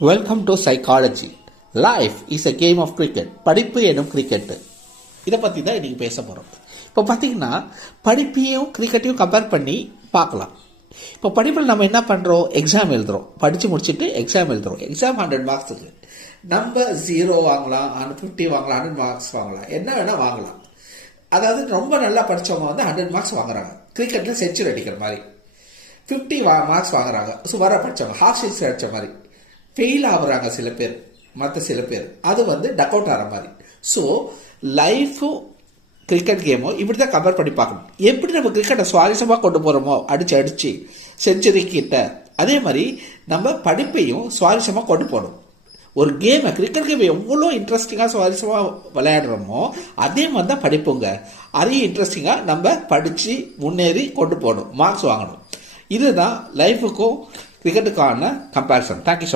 Welcome to psychology. Life is a game of cricket. படிப்பு எனும் cricket. இதை பற்றி தான் இன்றைக்கி பேச போகிறோம். இப்போ பார்த்தீங்கன்னா படிப்பையும் கிரிக்கெட்டையும் கம்பேர் பண்ணி பார்க்கலாம். இப்போ படிப்பில் நம்ம என்ன பண்ணுறோம்? எக்ஸாம் எழுதுகிறோம். படித்து முடிச்சுட்டு எக்ஸாம் எழுதுகிறோம். எக்ஸாம் 100 மார்க்ஸுக்கு நம்ம 0 வாங்கலாம், 50 வாங்கலாம், 100 மார்க்ஸ் வாங்கலாம், என்ன வேணால் வாங்கலாம். அதாவது ரொம்ப நல்லா படித்தவங்க வந்து 100 மார்க்ஸ் வாங்குறாங்க. கிரிக்கெட்டில் செஞ்சுரி அடிக்கிற மாதிரி 50 மார்க்ஸ் வாங்குறாங்க. சுமாராக படித்தவங்க ஹாஃப் செஞ்சுரி அடித்த மாதிரி ஃபெயில் ஆகுறாங்க சில பேர், மற்ற சில பேர் அது வந்து டக் அவுட் ஆகிற மாதிரி. ஸோ லைஃபும் கிரிக்கெட் கேமும் இப்படி தான் கம்பேர் பண்ணி பார்க்கணும். எப்படி நம்ம கிரிக்கெட்டை சுவாரஸ்யமாக கொண்டு போகிறோமோ அடித்து செஞ்சுரி கிட்ட, அதே மாதிரி நம்ம படிப்பையும் சுவாரஸ்யமாக கொண்டு போகணும். ஒரு கேமை, கிரிக்கெட் கேம் எவ்வளோ இன்ட்ரெஸ்டிங்காக சுவாரஸ்யமாக விளையாடுறோமோ அதே மாதிரி தான் படிப்புங்க. அதையும் இன்ட்ரெஸ்டிங்காக நம்ம படித்து முன்னேறி கொண்டு போகணும், மார்க்ஸ் வாங்கணும். இதுதான் லைஃபுக்கும் கிரிக்கெட்டுக்கான கம்பேரிசன். Thank you so much.